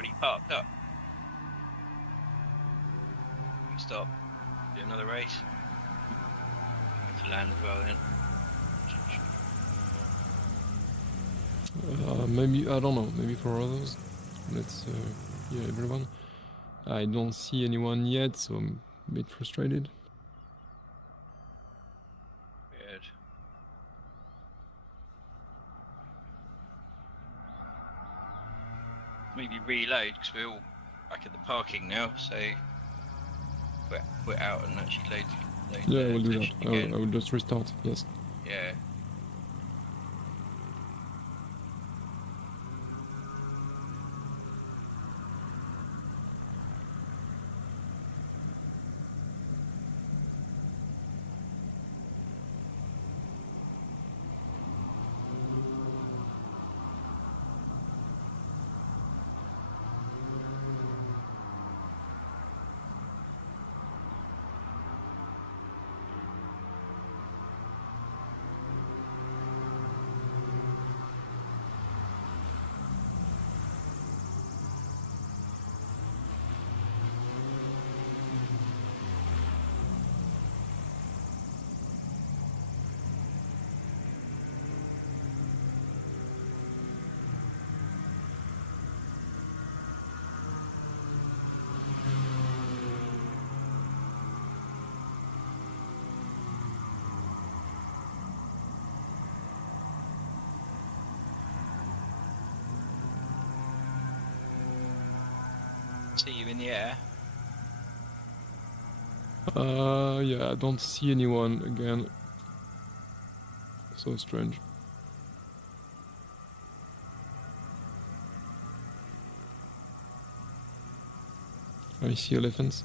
when he parked up. Stop. Do another race. Go to land as well then. Maybe, I don't know, maybe for others. Let's hear everyone. I don't see anyone yet, so I'm a bit frustrated. Weird. Maybe reload because we're all back at the parking now, so quit out and actually load yeah, I will do that. session again. I will just restart, yes. Yeah. See you in the air. Yeah, I don't see anyone again. So strange. I see elephants.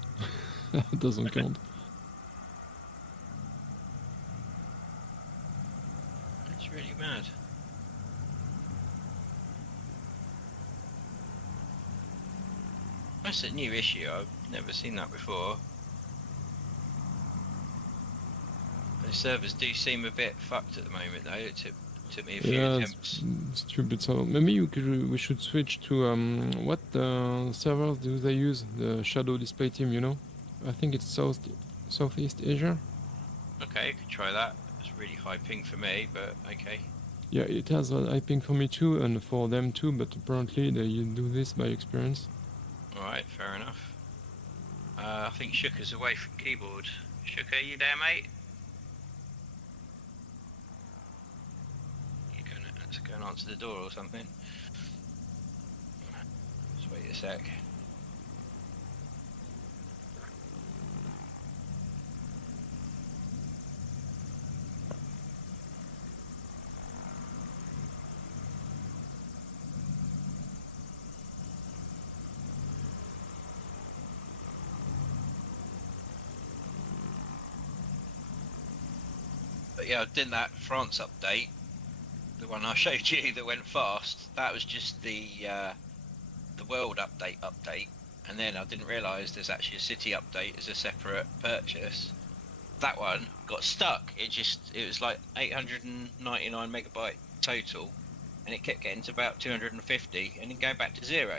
It doesn't count. It's really mad. That's a new issue. I've never seen that before. The servers do seem a bit fucked at the moment, though. It took me a few attempts. It's stupid. So maybe we should switch to what servers do they use? The Shadow Display Team, you know? I think it's Southeast Asia. Okay, could try that. It's really high ping for me, but okay. Yeah, it has a high ping for me too, and for them too. But apparently they do this by experience. All right, fair enough. I think Shooker's away from keyboard. Shooker, you there, mate? Let's go and answer the door or something. Just wait a sec. But yeah, I did that France update, the one I showed you that went fast. That was just the world update, and then I didn't realise there's actually a city update as a separate purchase. That one got stuck. It was like 899 megabyte total, and it kept getting to about 250, and then going back to zero.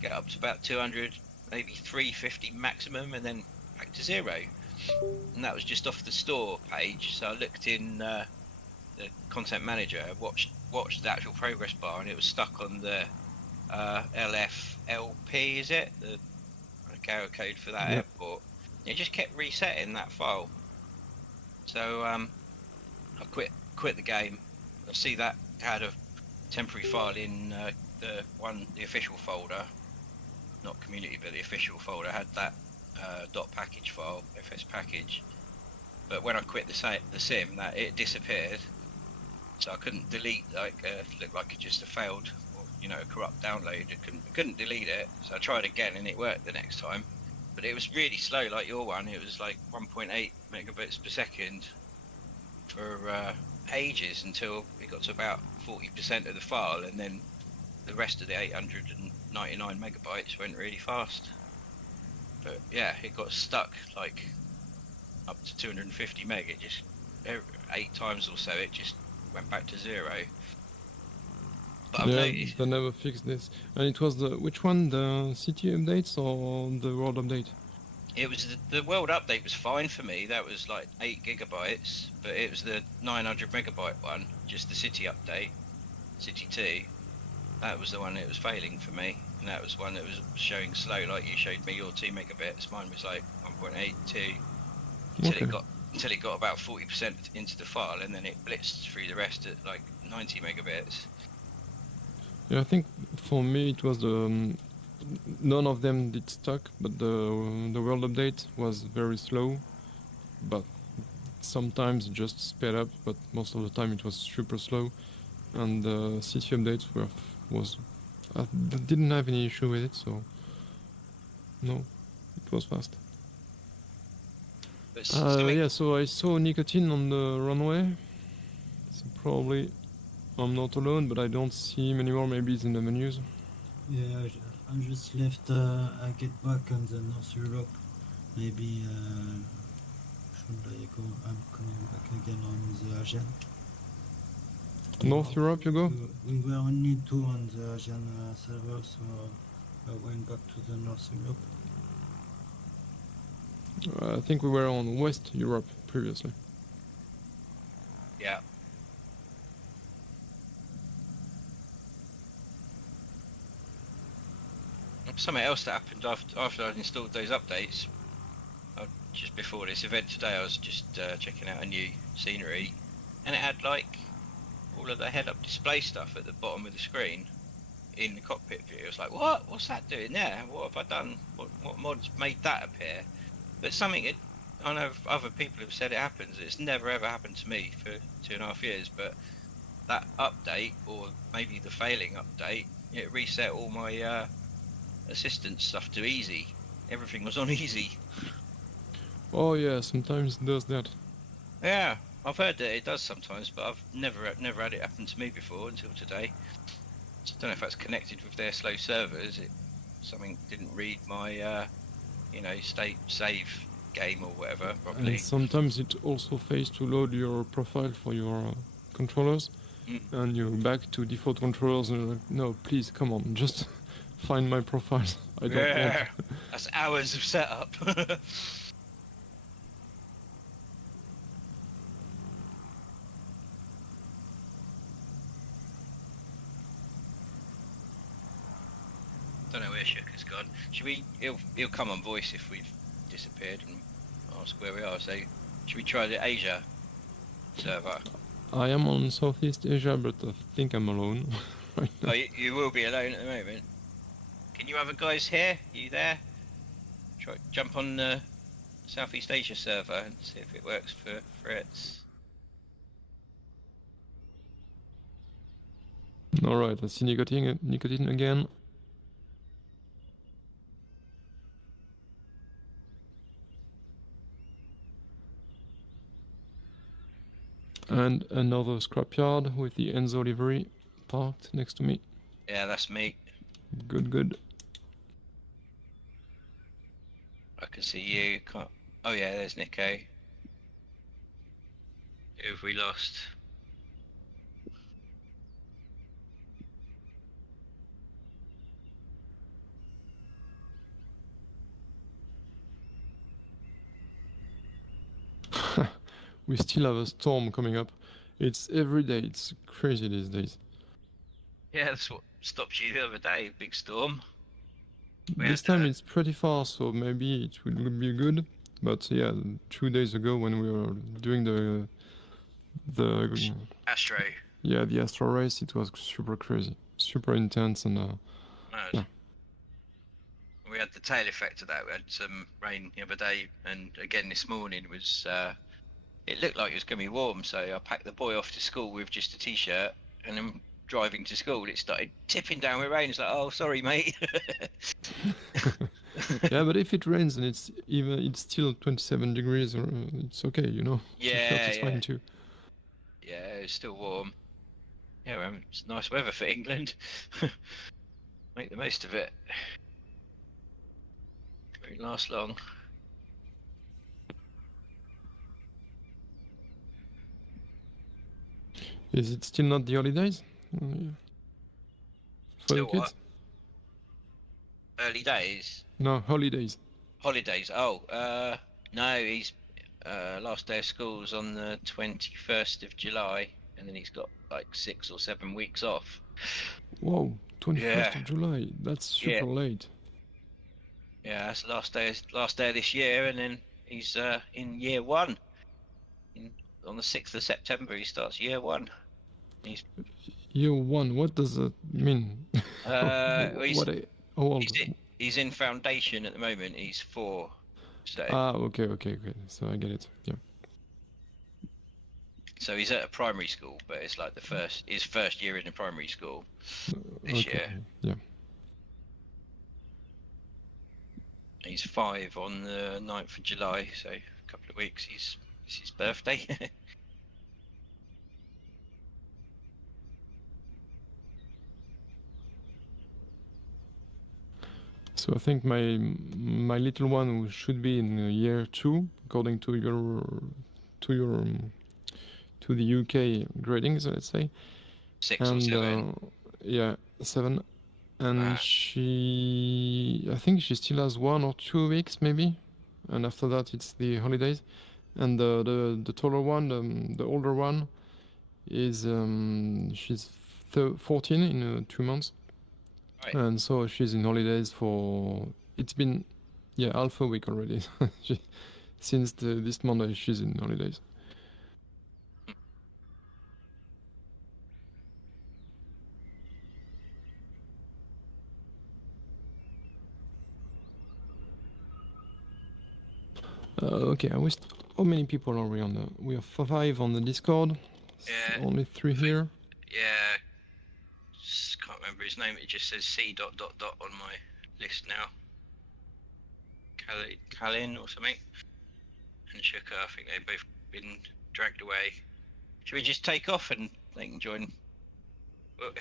Get up to about 200, maybe 350 maximum, and then back to zero. And that was just off the store page. So I looked in the content manager, watched the actual progress bar, and it was stuck on the LFLP, is it? The carrier code for that airport. It just kept resetting that file. So I quit the game. I see that had a temporary file in the official folder, not community, but the official folder had that .package file, FS package. But when I quit the sim, that it disappeared. So I couldn't delete, looked like it just failed, or, a corrupt download. I couldn't delete it. So I tried again, and it worked the next time. But it was really slow, like your one. It was like 1.8 megabits per second for ages, until it got to about 40% of the file, and then the rest of the 899 megabytes went really fast. But yeah, it got stuck like up to 250 meg. It just 8 times or so, it just went back to zero. But I've Yeah, noticed they never fixed this. And it was which one? The city updates or the world update? it was the world update was fine for me. That was like 8 GB, but it was the 900 megabyte one, just the city update, City 2. That was the one that was failing for me, and that was one that was showing slow, like you showed me your 2 megabits. Mine was like 1.82 until Okay. it got about 40% into the file, and then it blitzed through the rest at like 90 megabits. Yeah, I think for me it was none of them did stuck, but the world update was very slow, but sometimes it just sped up, but most of the time it was super slow. And the city updates was I didn't have any issue with it, so no, it was fast. But something, Yeah, so I saw nicotine on the runway, so probably I'm not alone, but I don't see him anymore. Maybe it's in the menus. Yeah, I just left. I get back on the North Europe. Maybe should I go? I'm coming back again on the Asian. North Europe, you go? We were only two on the Asian server, so I went back to the North Europe. I think we were on West Europe previously. yeah. Something else that happened after I'd installed those updates, just before this event today, I was just checking out a new scenery, and it had like all of the head-up display stuff at the bottom of the screen in the cockpit view. I was like, what? What's that doing there? What have I done? What mods made that appear? But I know other people have said it happens. It's never ever happened to me for 2.5 years. But that update, or maybe the failing update, it reset all my assistant stuff to easy. Everything was on easy. Oh yeah, sometimes it does that. Yeah, I've heard that it does sometimes, but I've never had it happen to me before until today. I don't know if that's connected with their slow servers. Something didn't read my state save game or whatever And properly. sometimes it also fails to load your profile for your controllers, and you're back to default controllers, and you're like, no, please, come on, just find my profiles. I don't want. Yeah, that's hours of setup. Don't know where Shook has gone. Should we? He'll come on voice if we've disappeared and ask where we are. So, should we try the Asia server? I am on Southeast Asia, but I think I'm alone right now. Oh, you will be alone at the moment. Can you other guys here? Are you there? Jump on the Southeast Asia server and see if it works for Fritz. All right, I see nicotine again. And another scrapyard with the Enzo livery parked next to me. Yeah, that's me. Good, good. I can see you. Oh yeah, there's Nico. Who have we lost? We still have a storm coming up. It's every day. It's crazy these days. Yeah, that's what stopped you the other day. Big storm. This time it's pretty far, so maybe it will be good. But yeah, 2 days ago when we were doing the Astro. Yeah, the Astro race, it was super crazy, super intense, and yeah. We had the tail effect of that. We had some rain the other day, and again this morning was. It looked like it was going to be warm, so I packed the boy off to school with just a t-shirt, and then driving to school, it started tipping down with rain. It's like, oh, sorry, mate. Yeah, but if it rains and it's still 27 degrees, it's okay, you know. Yeah, T-shirt is fine too. Yeah, it's still warm. Yeah, well, it's nice weather for England. Make the most of it. It won't last long. Is it still not the holidays? for the Still what? kids? Early days? No, holidays. Holidays? Oh, no, he's last day of school's on the 21st of July, and then he's got like 6 or 7 weeks off. Whoa, 21st Yeah, of July. That's yeah, super late. yeah. That's the last day of this year, and then he's in year one. On the 6th of September, he starts year one. He's Year one. What does that mean? well, What? How old? he's in foundation at the moment. He's 4, so Okay. So I get it. Yeah. so he's at a primary school, but it's like his first year in a primary school this Okay. year. Yeah. He's 5 on the 9th of July, so a couple of weeks. It's his birthday. So I think my little one who should be in year 2, according to the UK gradings, let's say. 6 or 7. Yeah, 7. And I think she still has 1 or 2 weeks maybe, and after that it's the holidays. And the taller one, the older one, is she's 14 in 2 months. Right. And so she's in holidays for, it's been, yeah, half a week already. Since this Monday she's in holidays. Okay, how many people are we on the? We are 5 on the Discord. Yeah. Only 3 here. Yeah. Just can't remember his name. It just says C dot dot dot on my list now. Kalin or something. And Shuka, I think they've both been dragged away. Should we just take off and they can join?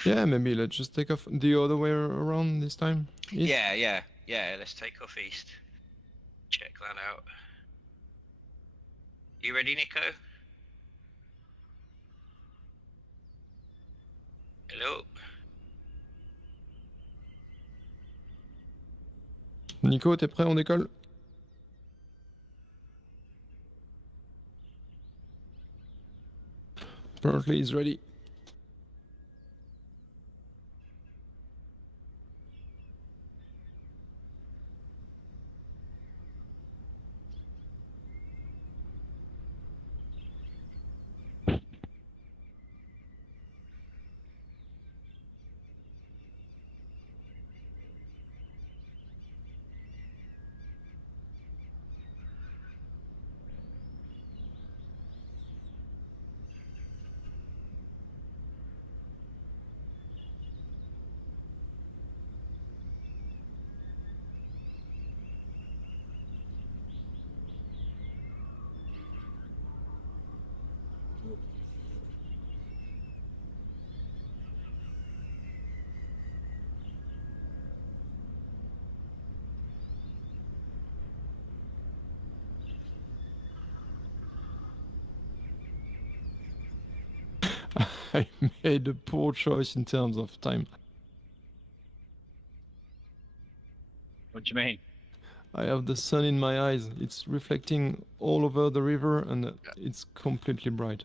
Yeah, maybe let's just take off the other way around this time. East? Yeah. Let's take off east. Check that out. You ready, Nico? Hello. Nico, t'es prêt? On décolle? Apparently he's ready. I made a poor choice in terms of time. What do you mean? I have the sun in my eyes. It's reflecting all over the river and it's completely bright.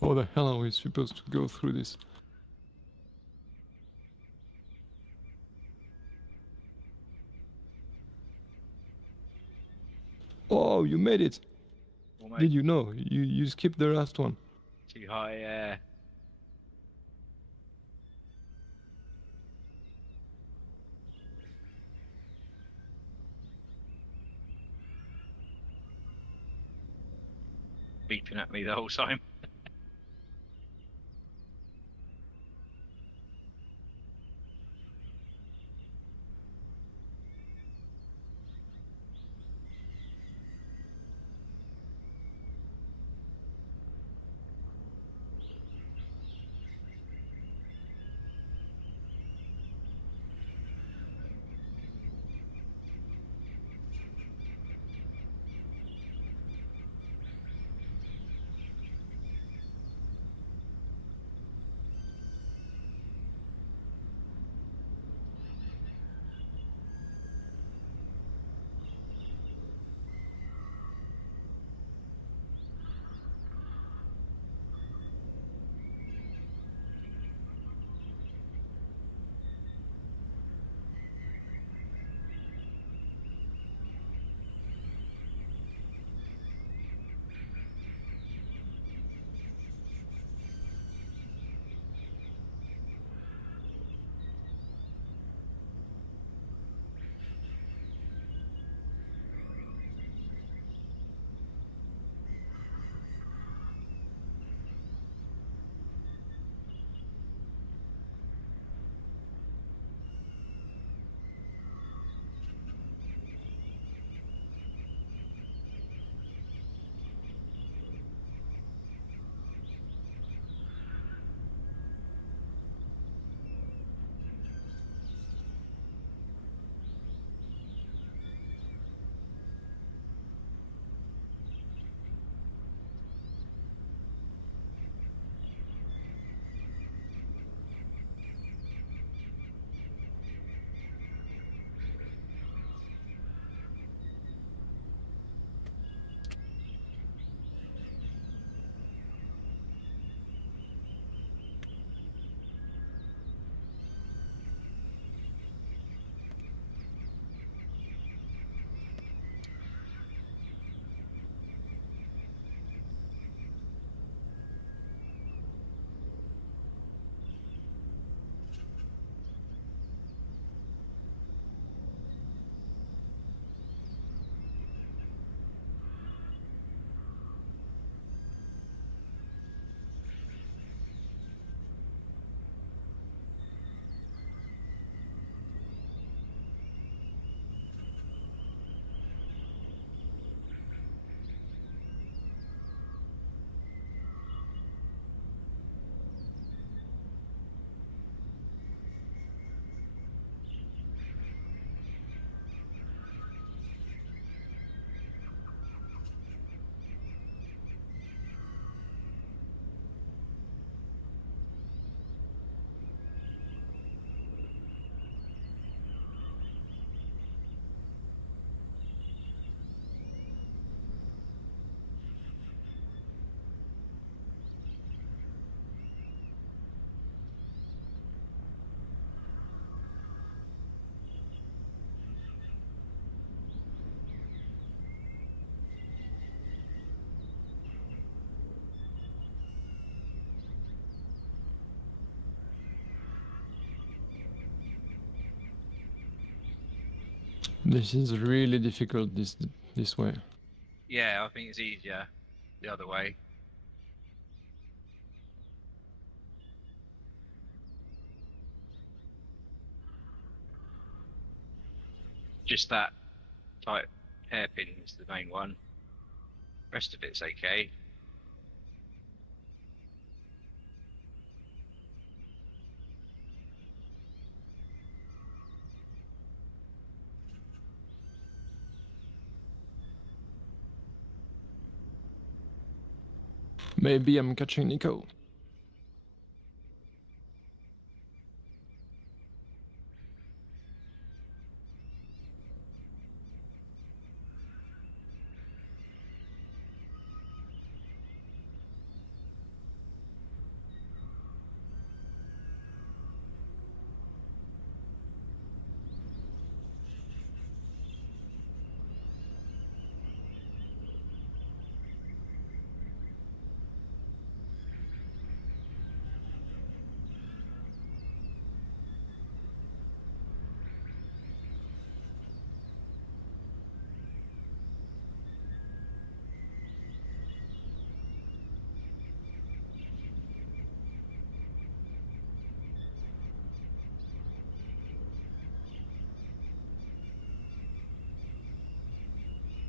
How the hell are we supposed to go through this? Oh, you made it! Almost. Did you know? You skipped the last one. Too high, yeah. beeping at me the whole time. This is really difficult this way. Yeah, I think it's easier the other way. Just that tight hairpin is the main one. Rest of it's okay. Maybe I'm catching Nico.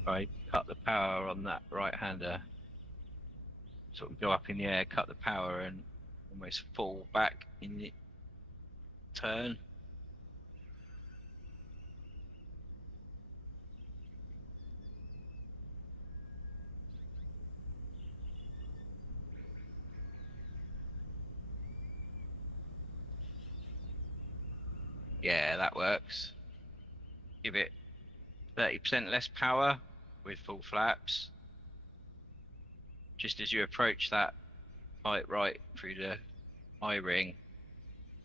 I cut the power on that right-hander, sort of go up in the air, cut the power, and almost fall back in the turn. Yeah, that works. Give it 30% less power with full flaps. Just as you approach that height right through the eye ring,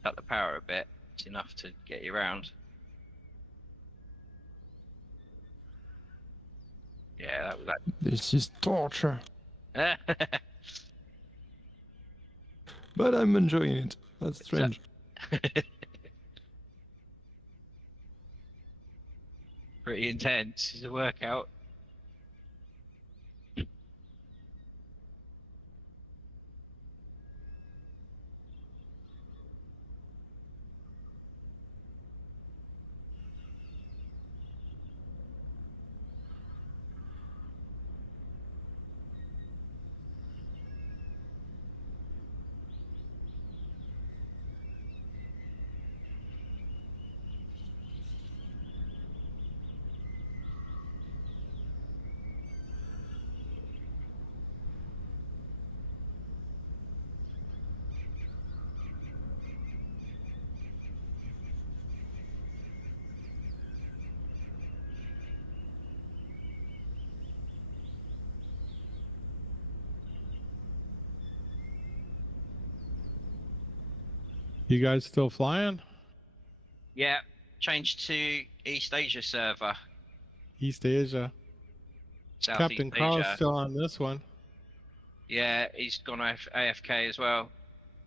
cut the power a bit. It's enough to get you around. Yeah, that was that. This is torture, But but I'm enjoying it. That's strange. pretty intense. It's a workout. You guys still flying? Yeah, changed to East Asia server. East Asia. Southeast Captain Carl's Asia. still on this one. Yeah, he's gone AFK as well.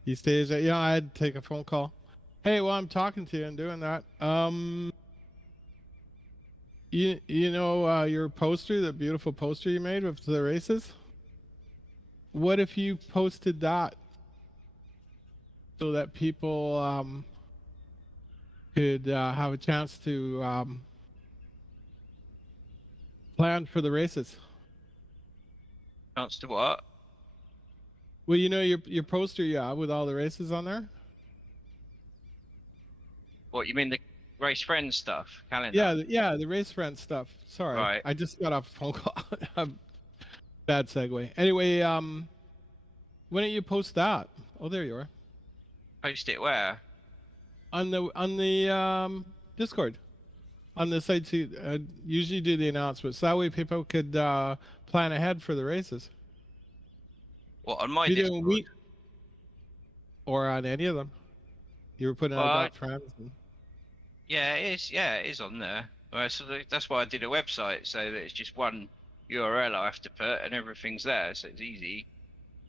East Asia. Yeah, I had to take a phone call. Hey, while I'm talking to you and doing that, you know your poster, the beautiful poster you made with the races? What if you posted that so that people could have a chance to plan for the races? Chance to what? Well, you know your poster, yeah, with all the races on there. What, you mean the race friends stuff? Calendar? Yeah, yeah, the race friend stuff. Sorry, Right. I just got off a phone call. Bad segue. Anyway, why don't you post that? Oh, there you are. Post it where? On the Discord, on the site. Usually do the announcements. That way people could plan ahead for the races. What, on my You're Discord? doing week or on any of them. You were putting out Well, that friends. And... Yeah, it is. Yeah, it is on there. Well, so that's why I did a website, so that it's just one URL I have to put, and everything's there, so it's easy.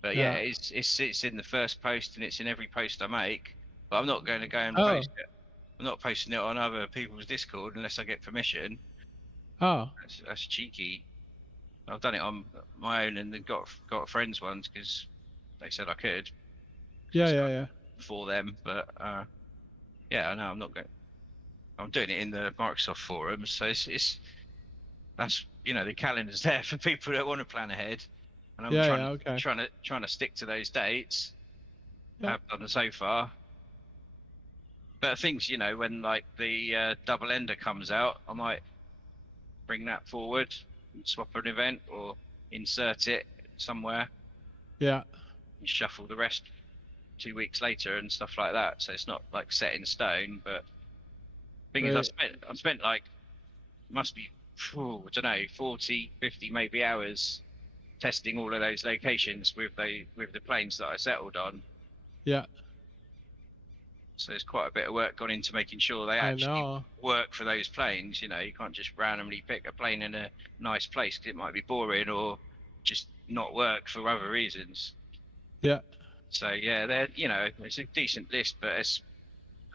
But yeah, Yeah. it's in the first post, and it's in every post I make. But I'm not going to go and Oh. post it. I'm not posting it on other people's Discord unless I get permission. Oh. That's cheeky. I've done it on my own and then got friends ones because they said I could. Yeah, yeah. For them, but yeah, no, I'm not going. I'm doing it in the Microsoft forums, so it's that's the calendar's there for people that want to plan ahead, and I'm trying to stick to those dates. Yeah. I've done so far. But things, when like the double ender comes out, I might bring that forward, swap an event, or insert it somewhere. Yeah. And shuffle the rest 2 weeks later and stuff like that. So it's not like set in stone. But the thing is, I spent like must be I don't know 40, 50 maybe hours testing all of those locations with the planes that I settled on. Yeah. So there's quite a bit of work gone into making sure they actually work for those planes. You can't just randomly pick a plane in a nice place because it might be boring or just not work for other reasons. Yeah. So yeah, it's a decent list, but it's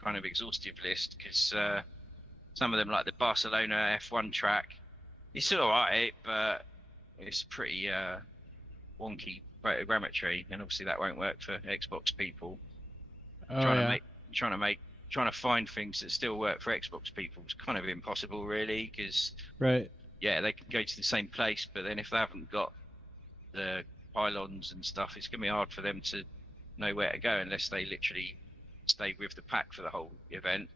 kind of exhaustive list because some of them, like the Barcelona F1 track, it's all right, but it's pretty wonky photogrammetry, and obviously that won't work for Xbox people. Trying to find things that still work for Xbox people is kind of impossible, really, because yeah, they can go to the same place, but then if they haven't got the pylons and stuff, it's gonna be hard for them to know where to go unless they literally stay with the pack for the whole event.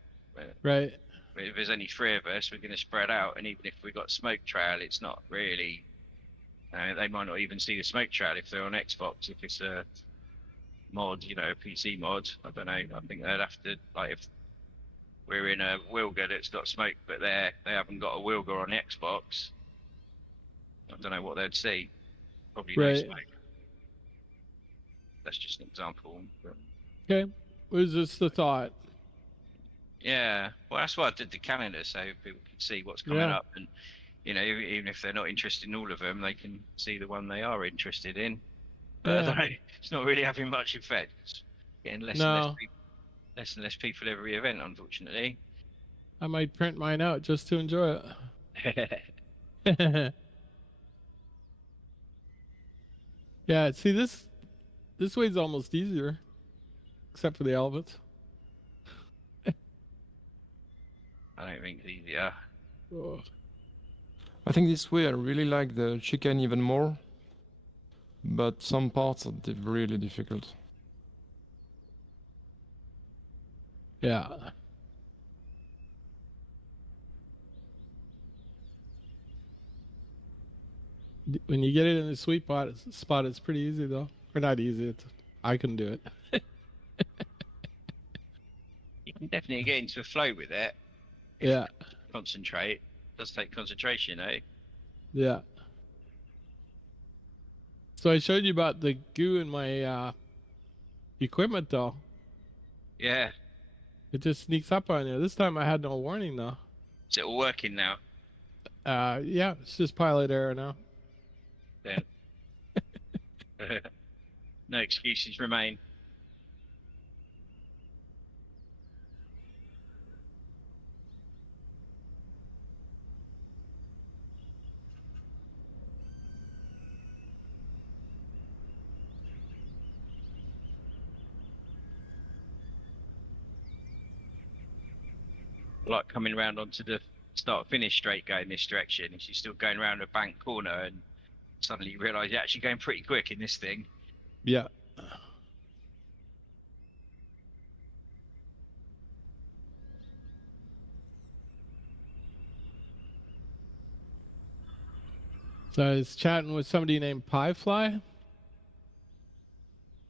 Right. If there's only 3 of us, we're going to spread out, and even if we've got smoke trail, it's not really. They might not even see the smoke trail if they're on Xbox. If it's a mod, a PC mod, I don't know. I think they'd have to, like, if we're in a Wilga that's got smoke, but they haven't got a Wilga on the Xbox, I don't know what they'd see. Probably no Right. smoke. That's just an example. But... Okay. Was just the thought. Yeah, well, that's why I did the calendar, so people can see what's coming Yeah. up, and even if they're not interested in all of them, they can see the one they are interested in. But I don't know, it's not really having much effect. It's getting less and less people every event, unfortunately. I might print mine out just to enjoy it. Yeah, see this way's almost easier, except for the elephants. I don't think easier. Oh. I think this way I really like the chicken even more, but some parts are really difficult. Yeah. When you get it in the sweet spot, it's pretty easy though. Or not easy. I can do it. You can definitely get into a flow with it. Yeah. Concentrate. It does take concentration, eh? Yeah. So I showed you about the goo in my equipment though. Yeah. It just sneaks up on you. This time I had no warning though. Is it all working now? Yeah, it's just pilot error now. Then. No excuses remain. Like coming around onto the start-finish straight going this direction, if you're still going around a bank corner and suddenly you realise you're actually going pretty quick in this thing. Yeah. So I was chatting with somebody named Piefly.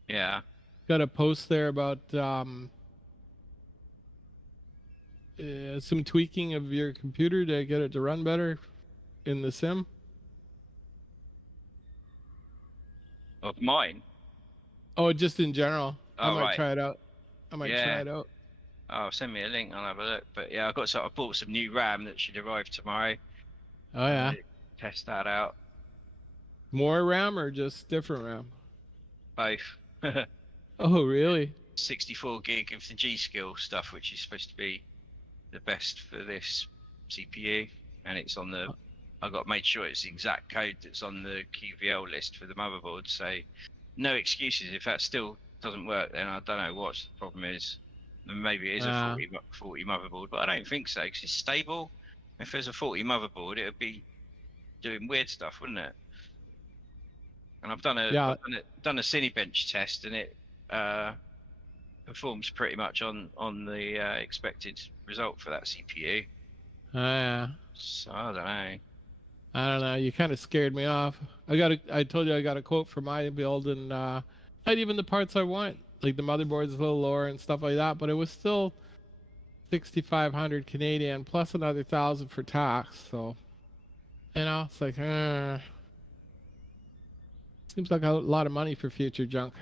Yeah. Got a post there about some tweaking of your computer to get it to run better in the sim. Of mine? Oh, just in general. I Oh, might right. try it out. Try Yeah. it out. Oh, send me a link. I'll have a look. But yeah, I bought some new RAM that should arrive tomorrow. Oh yeah. Test that out. More RAM or just different RAM? Both. Oh really? 64 gig of the G-Skill stuff, which is supposed to be the best for this CPU, and it's on the. I got made sure it's the exact code that's on the QVL list for the motherboard. So, no excuses. If that still doesn't work, then I don't know what the problem is. Maybe it is a 40 motherboard, but I don't think so because it's stable. If there's a 40 motherboard, it would be doing weird stuff, wouldn't it? And I've done a Cinebench test, and it performs pretty much on the expected result for that CPU. Yeah. So I don't know. I don't know. You kind of scared me off. I told you I got a quote for my build, and not even the parts I want. Like the motherboard's a little lower and stuff like that, but it was still 6,500 Canadian plus another 1,000 for tax. So, it's like, seems like a lot of money for future junk.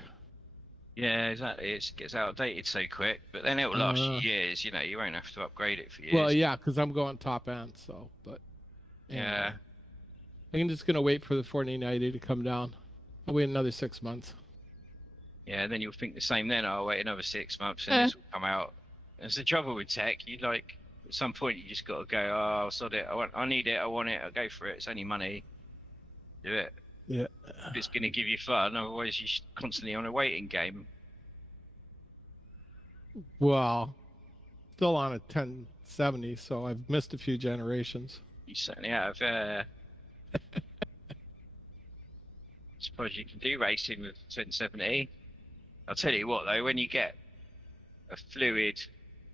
Yeah, exactly. It gets outdated so quick, but then it will last you years. You won't have to upgrade it for years. Well, yeah, because I'm going top end. So, but anyway. Yeah. I'm just gonna wait for the 4090 to come down. I'll wait another 6 months. Yeah, then you'll think the same. Then I'll wait another 6 months, and this will come out. That's the trouble with tech. You at some point you just got to go. Oh, sod it. I need it. I want it. I'll go for it. It's only money. Do it. Yeah. If it's gonna give you fun, otherwise you're constantly on a waiting game. Well, still on a 1070, so I've missed a few generations. You certainly have. Suppose you can do racing with 1070. I'll tell you what though, when you get a fluid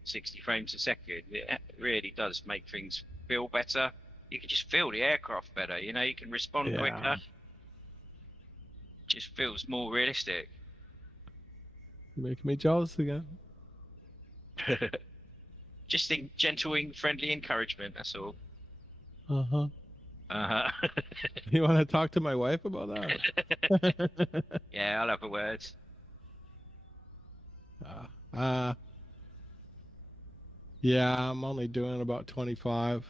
60 frames a second, it really does make things feel better. You can just feel the aircraft better. You know, you can respond quicker. Just feels more realistic. You're making me jealous again. Just think gentle, friendly encouragement. That's all. Uh-huh. Uh-huh. You want to talk to my wife about that? Yeah, I'll have a word. Yeah, I'm only doing about 25.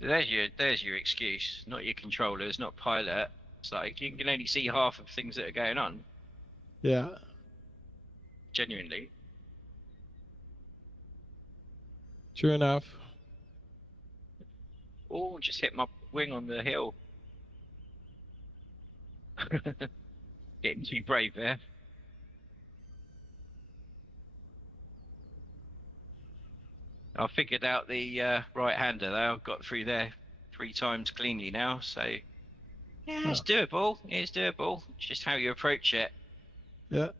There's your excuse. Not your controllers, not pilot. It's like you can only see half of things that are going on. Yeah. Genuinely. True enough. Oh, just hit my wing on the hill. Getting too brave there. I figured out the right-hander though. I've got through there 3 times cleanly now, so yeah, it's doable. It's doable. It's just how you approach it. Yeah.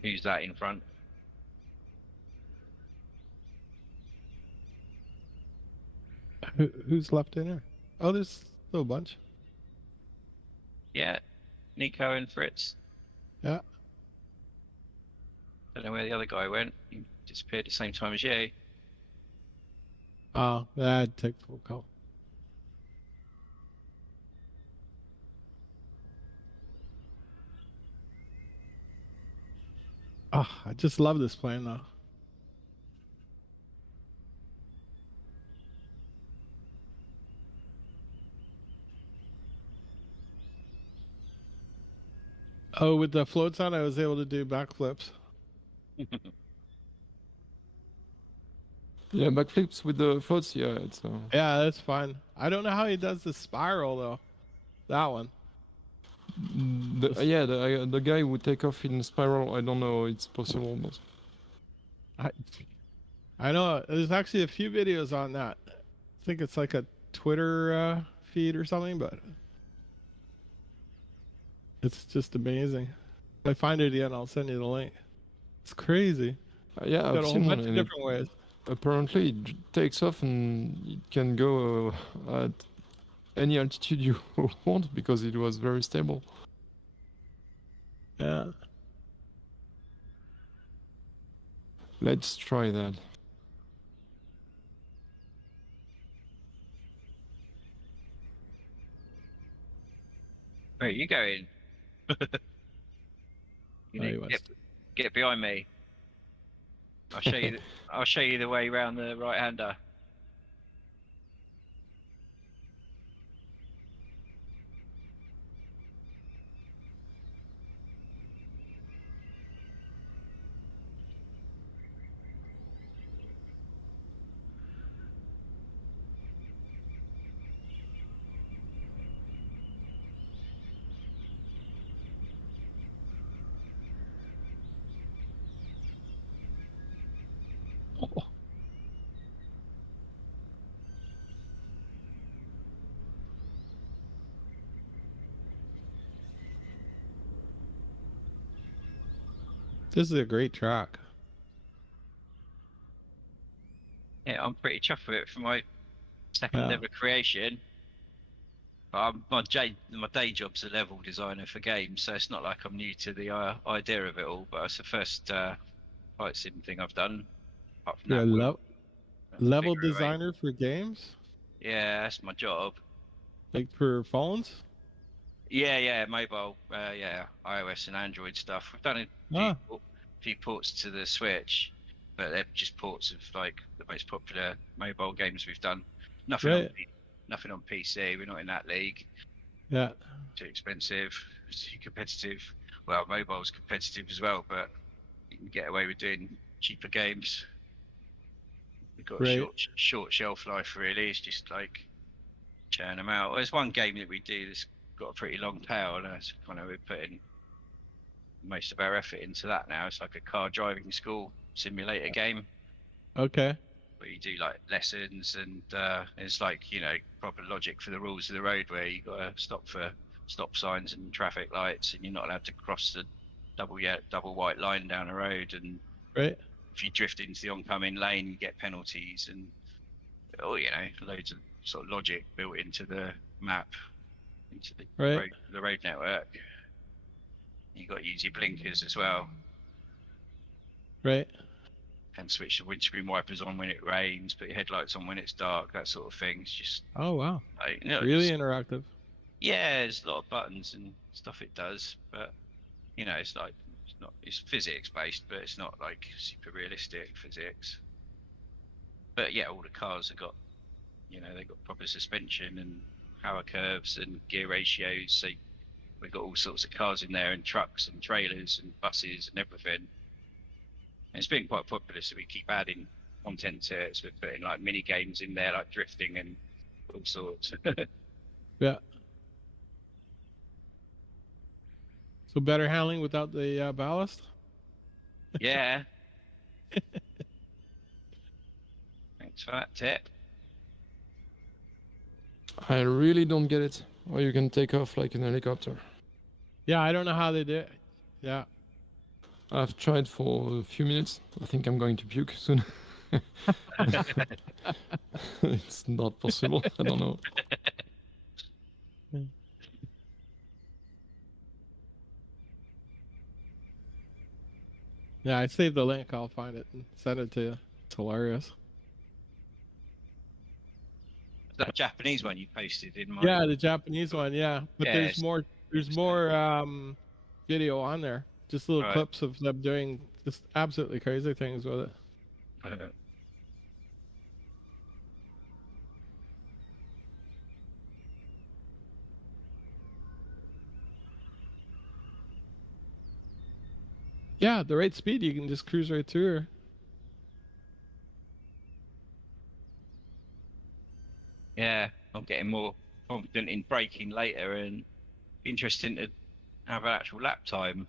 Who's that in front? Who's left in there? Oh, there's still a bunch. Yeah, Nico and Fritz. Yeah. Don't know where the other guy went. He disappeared at the same time as you. Oh, I'd take full call. Oh, I just love this plane though. Oh, with the floats on, I was able to do backflips. Yeah, backflips with the floats. Yeah, it's. Yeah, that's fun. I don't know how he does the spiral though. That one. The guy who take off in spiral. I don't know. It's possible, but I know there's actually a few videos on that. I think it's like a Twitter feed or something, but it's just amazing. If I find it again, I'll send you the link. It's crazy. yeah, Got I've a whole seen bunch one. of different ways. Apparently, it takes off and it can go at any altitude you want because it was very stable. Yeah. Let's try that. Where are you going? Get behind me. I'll show you. I'll show you the way around the right-hander. This is a great track. Yeah, I'm pretty chuffed with it for my second ever creation. My day job's a level designer for games, so it's not like I'm new to the idea of it all. But it's the first flight sim thing I've done. Apart from You're that, level designer for games? Yeah, that's my job. Like for phones? Yeah, mobile. Yeah, iOS and Android stuff. We've done a few ports to the Switch, but they're just ports of like the most popular mobile games we've done. Nothing on PC. We're not in that league. Yeah. Too expensive. Too competitive. Well, mobile's competitive as well, but you can get away with doing cheaper games. We've got a short shelf life really. It's just like churn them out. There's one game that we do. This got a pretty long tail, and that's kind of we're putting most of our effort into that now. It's like a car driving school simulator game Okay. where you do like lessons, and it's like, you know, proper logic for the rules of the road, where you got to stop for stop signs and traffic lights, and you're not allowed to cross the double white line down the road, and Right. if you drift into the oncoming lane, you get penalties, and you know, loads of sort of logic built into the map, into Right. the road network. You got to use your blinkers as well, Right. and switch the windscreen wipers on when it rains, put your headlights on when it's dark, that sort of thing. It's just Oh wow. like, you know, Really interactive. yeah, there's a lot of buttons and stuff it does, but you know, it's like it's physics based, but it's not like super realistic physics. But yeah, all the cars have got, you know, they've got proper suspension and power curves and gear ratios. So we've got all sorts of cars in there, and trucks and trailers and buses and everything. And it's been quite popular, so we keep adding content to it. So we're putting like mini games in there, like drifting and all sorts. Yeah. So better handling without the ballast. Yeah. Thanks for that tip. I really don't get it. Or you can take off like an helicopter. Yeah, I don't know how they do it. Yeah. I've tried for a few minutes. I think I'm going to puke soon. It's not possible. I don't know. Yeah, I saved the link. I'll find it and send it to you. It's hilarious. That Japanese one you posted in my Yeah, the Japanese one. Yeah, but Yeah, there's more. There's more video on there. Just little Right. clips of them doing just absolutely crazy things with it. Yeah, at the right speed, you can just cruise right through her. Yeah, I'm getting more confident in braking later, and interesting to have an actual lap time.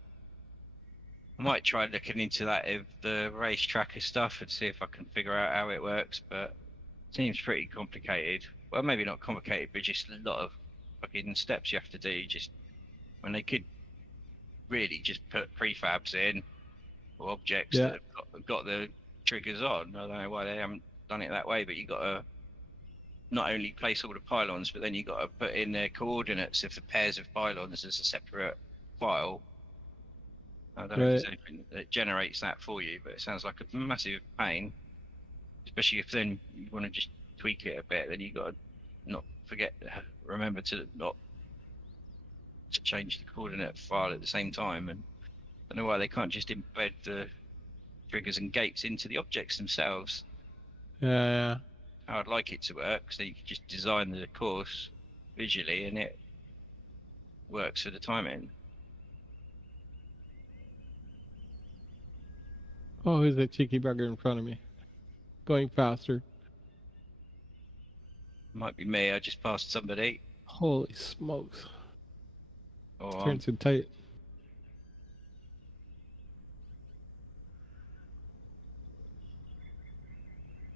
I might try looking into that of the race tracker stuff and see if I can figure out how it works, but it seems pretty complicated. Well, maybe not complicated, but just a lot of fucking steps you have to do, just when they could really just put prefabs in or objects Yeah. that have got the triggers on. I don't know why they haven't done it that way, but you got to not only place all the pylons, but then you got to put in their coordinates of the pairs of pylons as a separate file. I don't know if there's anything that generates that for you, but it sounds like a massive pain, especially if then you want to just tweak it a bit. Then you got to not remember to not to change the coordinate file at the same time. And I don't know why they can't just embed the triggers and gates into the objects themselves. Yeah. How I'd like it to work, so you could just design the course visually and it works for the timing. Oh, who's that cheeky bugger in front of me? Going faster. Might be me. I just passed somebody. Holy smokes! Or Turned too tight.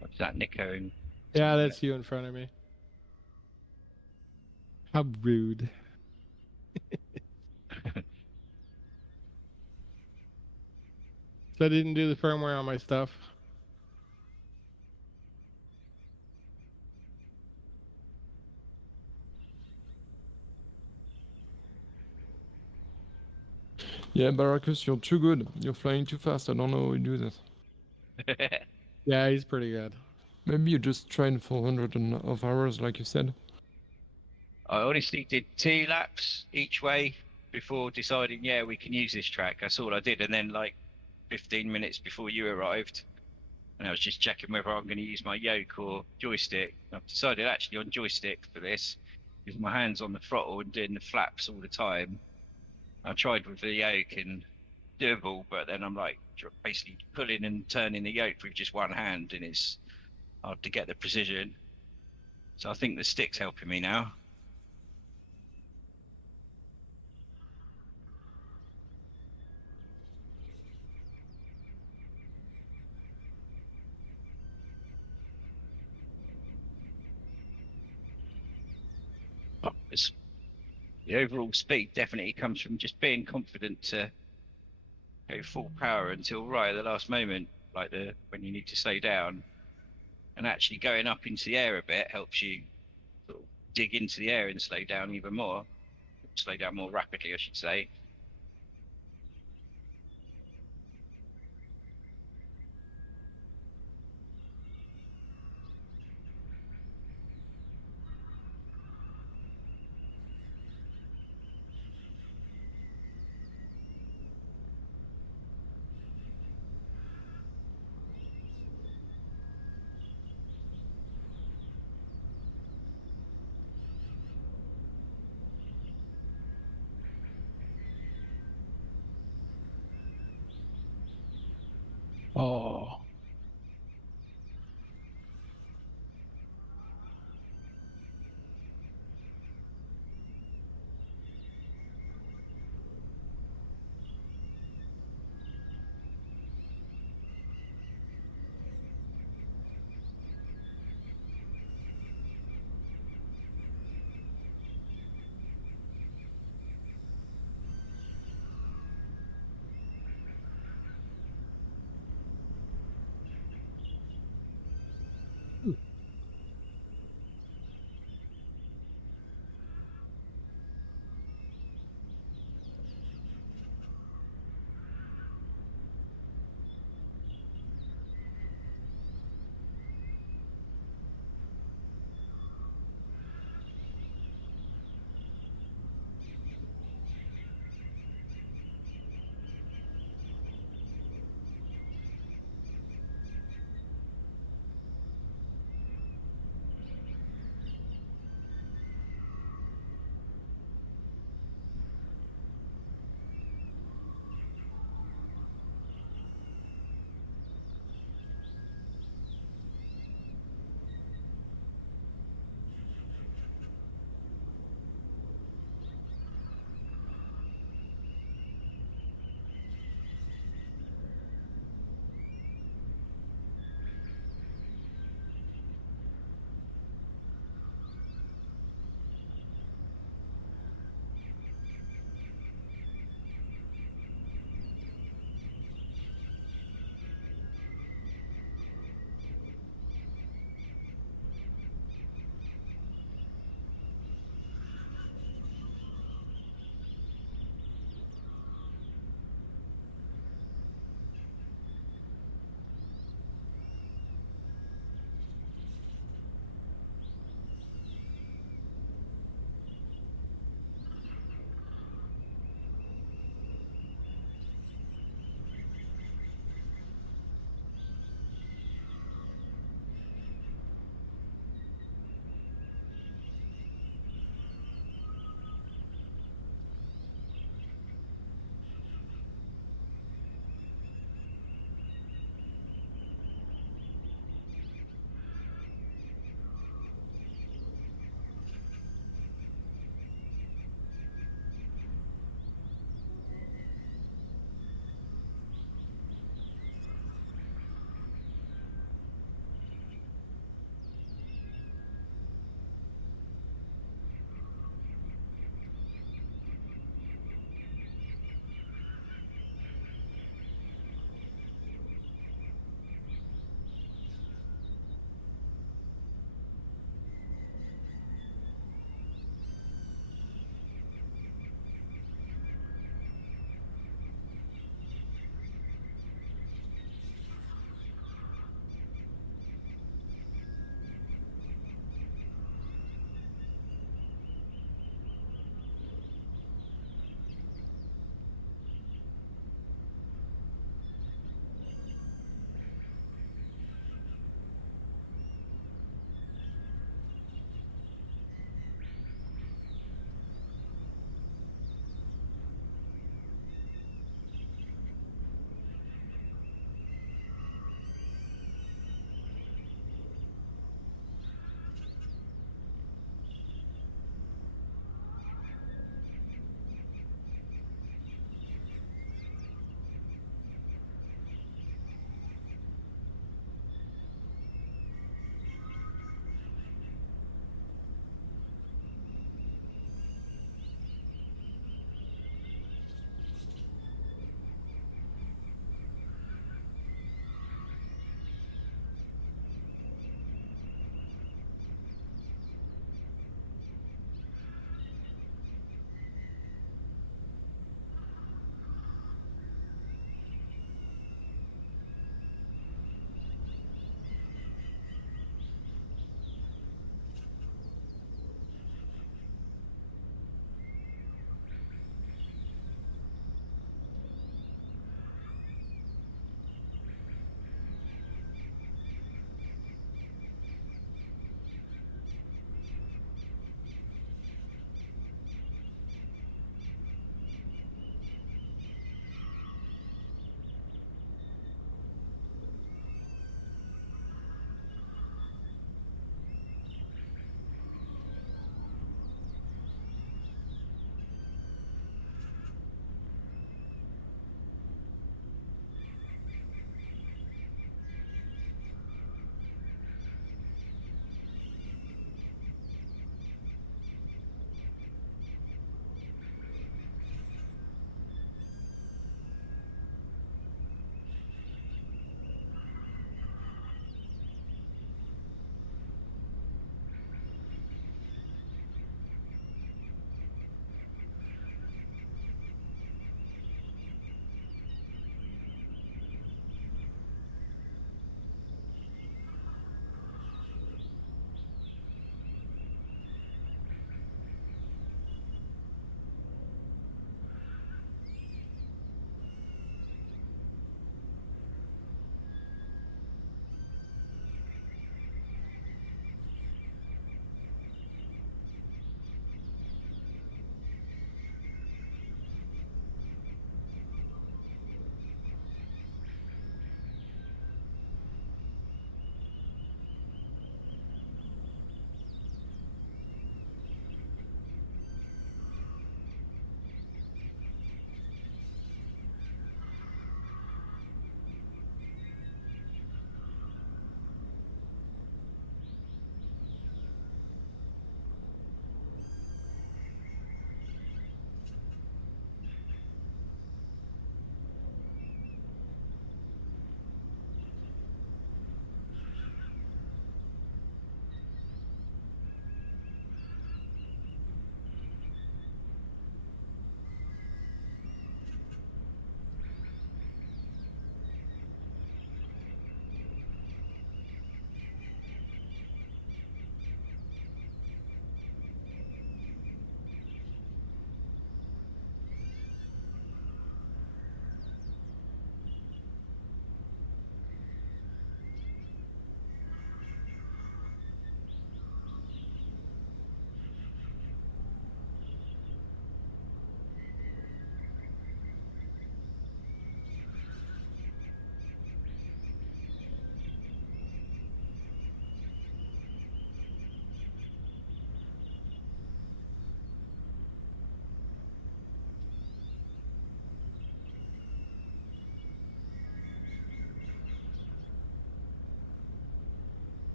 what's that, Nico? And Yeah, that's you in front of me. How rude. So I didn't do the firmware on my stuff. Yeah, Baracus, you're too good. You're flying too fast. I don't know how you do that. Yeah, he's pretty good. Maybe you just trained for hundreds of hours, like you said. I honestly did 2 laps each way before deciding, yeah, we can use this track. That's all I did. And then like 15 minutes before you arrived, and I was just checking whether I'm going to use my yoke or joystick. I've decided actually on joystick for this, with my hands on the throttle and doing the flaps all the time. I tried with the yoke and doable, but then I'm like basically pulling and turning the yoke with just one hand, and it's hard to get the precision. So I think the stick's helping me now. the overall speed definitely comes from just being confident to go full power until right at the last moment, like when you need to slow down, and actually going up into the air a bit helps you sort of dig into the air and slow down even more, slow down more rapidly, I should say. Oh.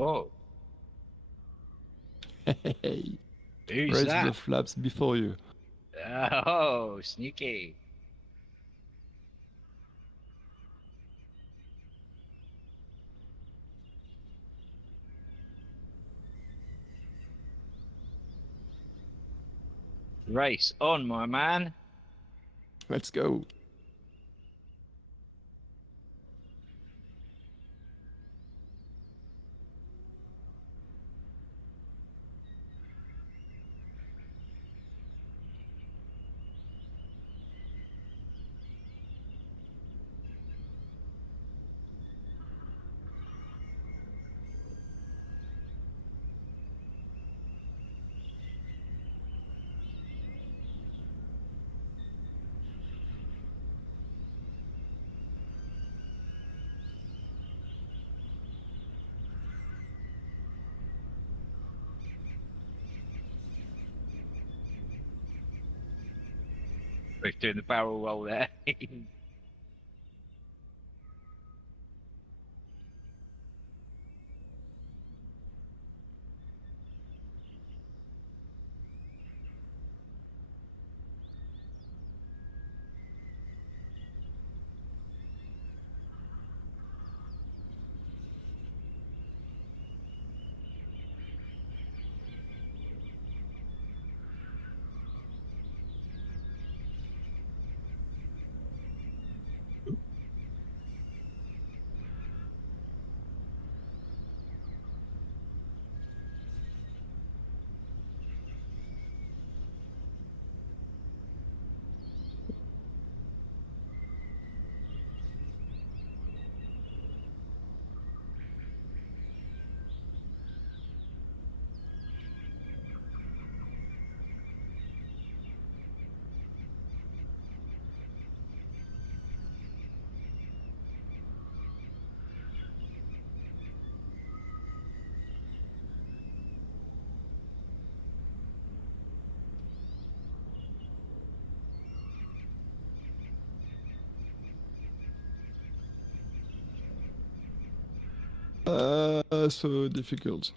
Oh, Hey, who's raise that? the flaps before you. Oh, sneaky. Race on, my man. Let's go. We're doing the barrel roll there. So difficult.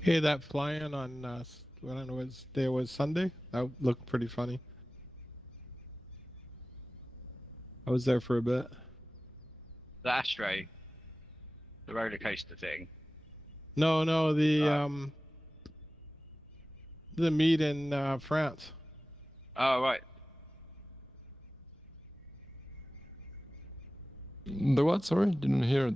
Hey, that flying on I don't know what day it was, Sunday. That looked pretty funny. I was there for a bit. The Astro, the roller coaster thing. No, the meet in France. Oh, right. The what? Sorry, didn't hear.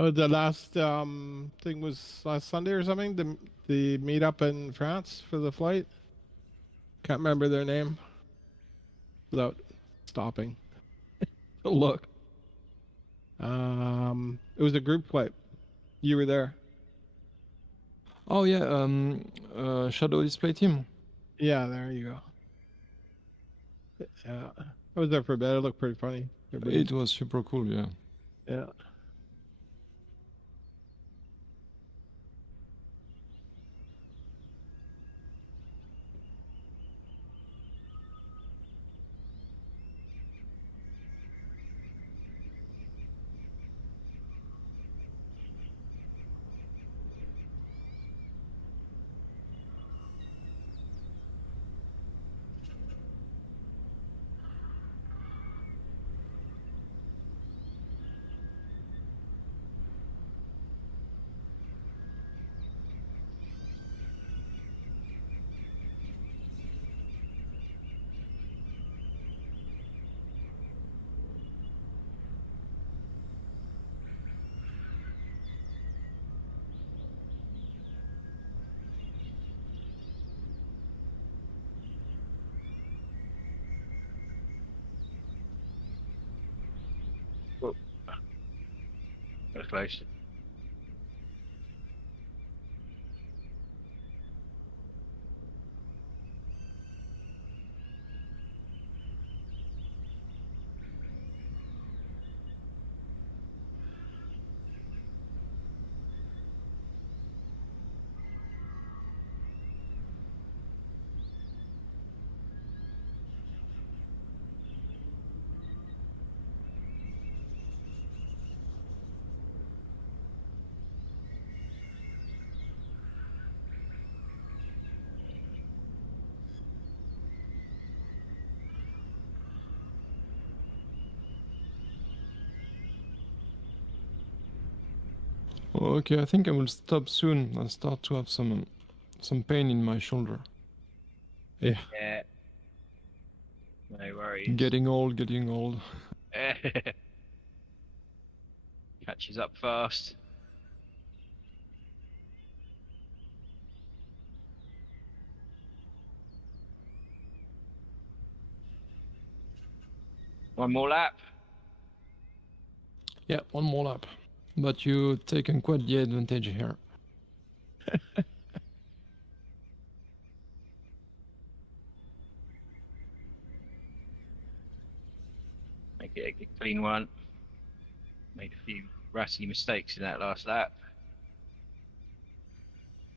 Oh, the last thing was last Sunday or something. The meet up in France for the flight. Can't remember their name without stopping. Look. It was a group flight. You were there. Oh yeah, Shadow Display Team. Yeah, there you go. Yeah, I was there for a bit. It looked pretty funny. Everybody. It was super cool, yeah. Yeah. close. Okay, I think I will stop soon. I start to have some pain in my shoulder. Yeah. Yeah. No worries. Getting old. Catches up fast. One more lap. Yeah, one more lap. But you taken quite the advantage here. Make it a clean one. Made a few ratty mistakes in that last lap.